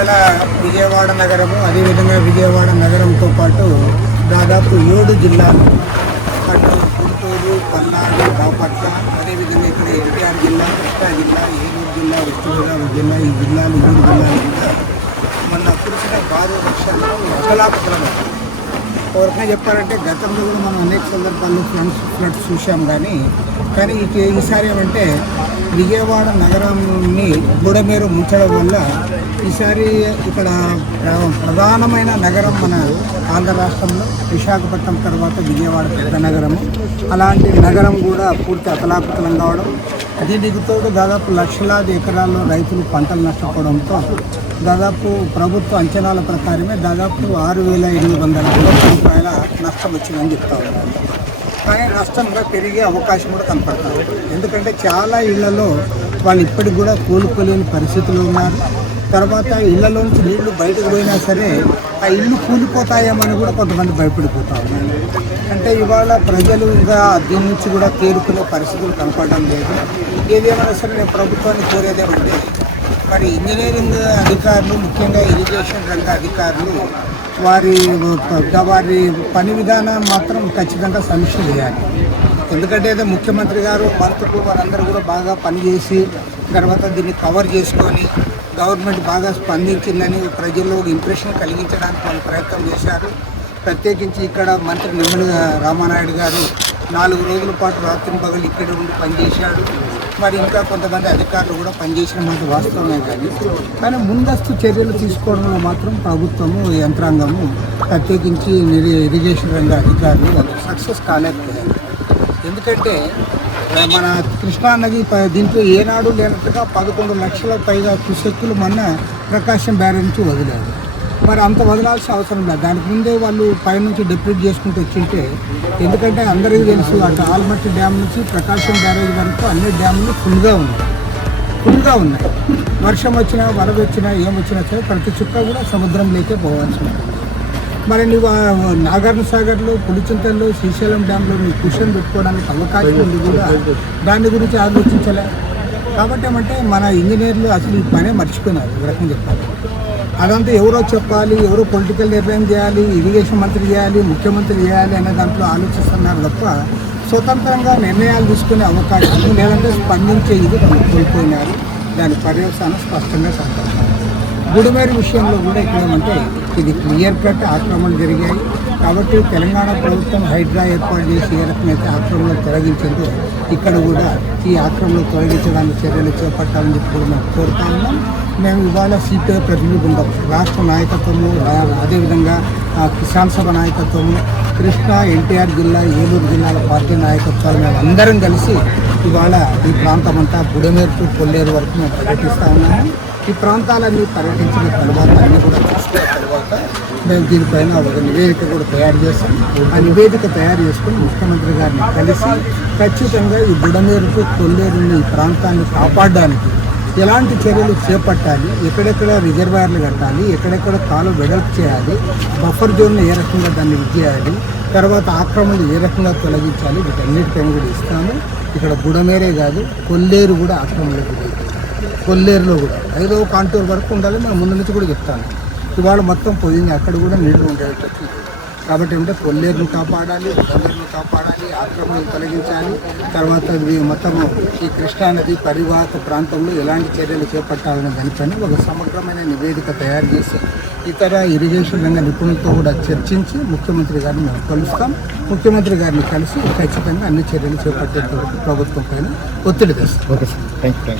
ఇవాళ విజయవాడ నగరము, అదేవిధంగా విజయవాడ నగరంతో పాటు దాదాపు 7 జిల్లాలు, అటు గుంటూరు, పల్నాడు, బాపట్ల, అదేవిధంగా ఇక్కడ ఎన్టీఆర్ జిల్లా, కృష్ణా జిల్లా, ఏలూరు జిల్లా, వెస్ట్ గోదావరి జిల్లా, ఈ జిల్లాలు 7 జిల్లాలు కూడా మొన్న కురిసిన భారీ వర్షాలు అతలాకుతలం. ఎవరికైనా చెప్పారంటే గతంలో కూడా మనం అనేక సందర్భాల్లో ఫ్లడ్స్ చూసాం, కానీ ఈసారి ఏమంటే విజయవాడ నగరాన్ని బుడమేరు ముంచడం వల్ల ఈసారి ఇక్కడ ప్రధానమైన నగరం మన ఆంధ్ర రాష్ట్రంలో విశాఖపట్నం తర్వాత విజయవాడ పెద్ద నగరము. అలాంటి నగరం కూడా పూర్తి అతలాకుతలం కావడం, దీనికి తోడు దాదాపు లక్షలాది ఎకరాల్లో రైతులు పంటలు నష్టపోవడంతో దాదాపు ప్రభుత్వ అంచనాల ప్రకారమే దాదాపు 6,800 కోట్ల రూపాయల నష్టం వచ్చిందని చెప్తా ఉన్నారు. కానీ నష్టంగా పెరిగే అవకాశం కూడా కనపడుతుంది. ఎందుకంటే చాలా ఇళ్లలో వాళ్ళు ఇప్పటికి కూడా కోలుకోలేని పరిస్థితులు ఉన్నారు. తర్వాత ఇళ్లలోంచి నీళ్లు బయటకు పోయినా సరే ఆ ఇల్లు కూలిపోతాయేమని కూడా కొంతమంది భయపడిపోతూ ఉన్నారు. అంటే ఇవాళ ప్రజలు ఇంకా దీని నుంచి కూడా తేరుకునే పరిస్థితులు కనపడడం లేదు. ఏదేమైనా సరే నేను ప్రభుత్వాన్ని కోరేదేమంటే, మరి ఇంజనీరింగ్ అధికారులు, ముఖ్యంగా ఇరిగేషన్ రంగ అధికారులు వారి పని విధానం మాత్రం ఖచ్చితంగా సమీక్ష చేయాలి. ఎందుకంటే ఏదో ముఖ్యమంత్రి గారు, మంత్రులు వారందరూ కూడా బాగా పనిచేసి తర్వాత దీన్ని కవర్ చేసుకొని గవర్నమెంట్ బాగా స్పందించిందని ప్రజల్లో ఇంప్రెషన్ కలిగించడానికి వాళ్ళు ప్రయత్నం చేశారు. ప్రత్యేకించి ఇక్కడ మంత్రి నిమ్మల రామానాయుడు గారు 4 రోజుల పాటు రాత్రి పగలు ఇక్కడ ఉండి పనిచేశాడు. మరి ఇంకా కొంతమంది అధికారులు కూడా పనిచేసిన మాట వాస్తవమే, కానీ ముందస్తు చర్యలు తీసుకోవడంలో మాత్రం ప్రభుత్వము, యంత్రాంగము, ప్రత్యేకించి ఇరిగేషన్ రంగ అధికారులు సక్సెస్ కాలేకపోయారు. ఎందుకంటే మన కృష్ణా నది దీంట్లో ఏనాడు లేనట్టుగా 11 లక్షల పైగా క్యూసెక్కులు మొన్న ప్రకాశం బ్యారేజ్ నుంచి వదిలారు. మరి అంత వదలాల్సిన అవసరం లేదు. దానికి ముందే వాళ్ళు పైనుంచి డిప్లీట్ చేసుకుంటూ వచ్చింటే, ఎందుకంటే అందరికీ తెలుసు అటు ఆల్మట్టి డ్యామ్ నుంచి ప్రకాశం బ్యారేజ్ వరకు అన్ని డ్యాములు ఫుల్గా ఉన్నాయి. వర్షం వచ్చినా, వరద వచ్చినా, ఏమొచ్చినా సరే ప్రతి చుక్క కూడా సముద్రంలోకే పోవాల్సి ఉంటుంది. మరి నువ్వు నాగార్జున సాగర్లో, పులిచింతల్లో, శ్రీశైలం డ్యాంలో నువ్వు కుషన్ పెట్టుకోవడానికి అవకాశం ఉంది కూడా, దాని గురించి ఆలోచించలే. కాబట్టి ఏమంటే మన ఇంజనీర్లు అసలు ఈ పనే మర్చిపోయినారు. ఈ రకంగా చెప్పాలి, అదంతా ఎవరో చెప్పాలి, ఎవరో పొలిటికల్ నిర్ణయం చేయాలి, ఇరిగేషన్ మంత్రి చేయాలి, ముఖ్యమంత్రి చేయాలి అనే దాంట్లో ఆలోచిస్తున్నారు తప్ప స్వతంత్రంగా నిర్ణయాలు తీసుకునే అవకాశం లేదంటే స్పందించే ఇది కోల్పోయినారు. దాని పర్యవసానం స్పష్టంగా కనపడుతుంది. బుడమేరు విషయంలో కూడా ఇక్కడ ఏమంటే ఇది క్లియర్ కట్ ఆక్రమణలు జరిగాయి. కాబట్టి తెలంగాణ ప్రభుత్వం హైడ్రా ఏర్పాటు చేసి ఏ రకమైతే ఆక్రమణలు తొలగించిందో ఇక్కడ కూడా ఈ ఆక్రమణలు తొలగించడానికి చర్యలు చేపట్టాలని చెప్పి కూడా మేము కోరుతా ఉన్నాం. మేము ఇవాళ సిపిఐ ప్రతినిధి బృందం, రాష్ట్ర నాయకత్వము, అదేవిధంగా కిసాన్ సభ నాయకత్వము, కృష్ణా, ఎన్టీఆర్ జిల్లా, ఏలూరు జిల్లాల పార్టీ నాయకత్వాలు మేము అందరం కలిసి ఇవాళ ఈ ప్రాంతం అంతా బుడమేరు టు కొల్లేరు వరకు మేము పర్యటిస్తూ ఉన్నాము. ఈ ప్రాంతాలన్నీ పర్యటించిన తర్వాత అన్నీ కూడా చూసుకున్న తర్వాత మేము దీనిపైన ఒక నివేదిక కూడా తయారు చేస్తాం. ఆ నివేదిక తయారు చేసుకుని ముఖ్యమంత్రి గారిని కలిసి ఖచ్చితంగా ఈ బుడమేరు టు కొల్లేరుని ఈ ప్రాంతాన్ని కాపాడడానికి ఎలాంటి చర్యలు చేపట్టాలి, ఎక్కడెక్కడ రిజర్వాయర్లు కట్టాలి, ఎక్కడెక్కడ కాలు వెడల్పు చేయాలి, బఫర్ జోన్ను ఏ రకంగా దాన్ని చేయాలి, తర్వాత ఆక్రమణలు ఏ రకంగా తొలగించాలి, వీటన్నిటిపైన కూడా ఇస్తాము. ఇక్కడ బుడమేరే కాదు, కొల్లేరు కూడా ఆక్రమణలు గురవుతుంది. కొల్లేరులో కూడా 5వ కాంటూర్ వరకు ఉండాలి. మేము ముందు నుంచి కూడా చెప్తాను, ఇవాళ మొత్తం పోయింది, అక్కడ కూడా నీళ్లు ఉండేటట్టు. కాబట్టి ఏంటంటే కొల్లేరును కాపాడాలి, బుడమేరును కాపాడాలి, ఆక్రమణలు తొలగించాలి. తర్వాత మొత్తము ఈ కృష్ణానది పరివాహక ప్రాంతంలో ఎలాంటి చర్యలు చేపట్టాలనే దానిపైన ఒక సమగ్రమైన నివేదిక తయారు చేసి ఇతర ఇరిగేషన్ రంగ నిపుణులతో కూడా చర్చించి ముఖ్యమంత్రి గారిని మేము కలుస్తాం. ముఖ్యమంత్రి గారిని కలిసి ఖచ్చితంగా అన్ని చర్యలు చేపట్టే ప్రభుత్వం పైన ఒత్తిడి తెస్తాం. Okay sir, thank you.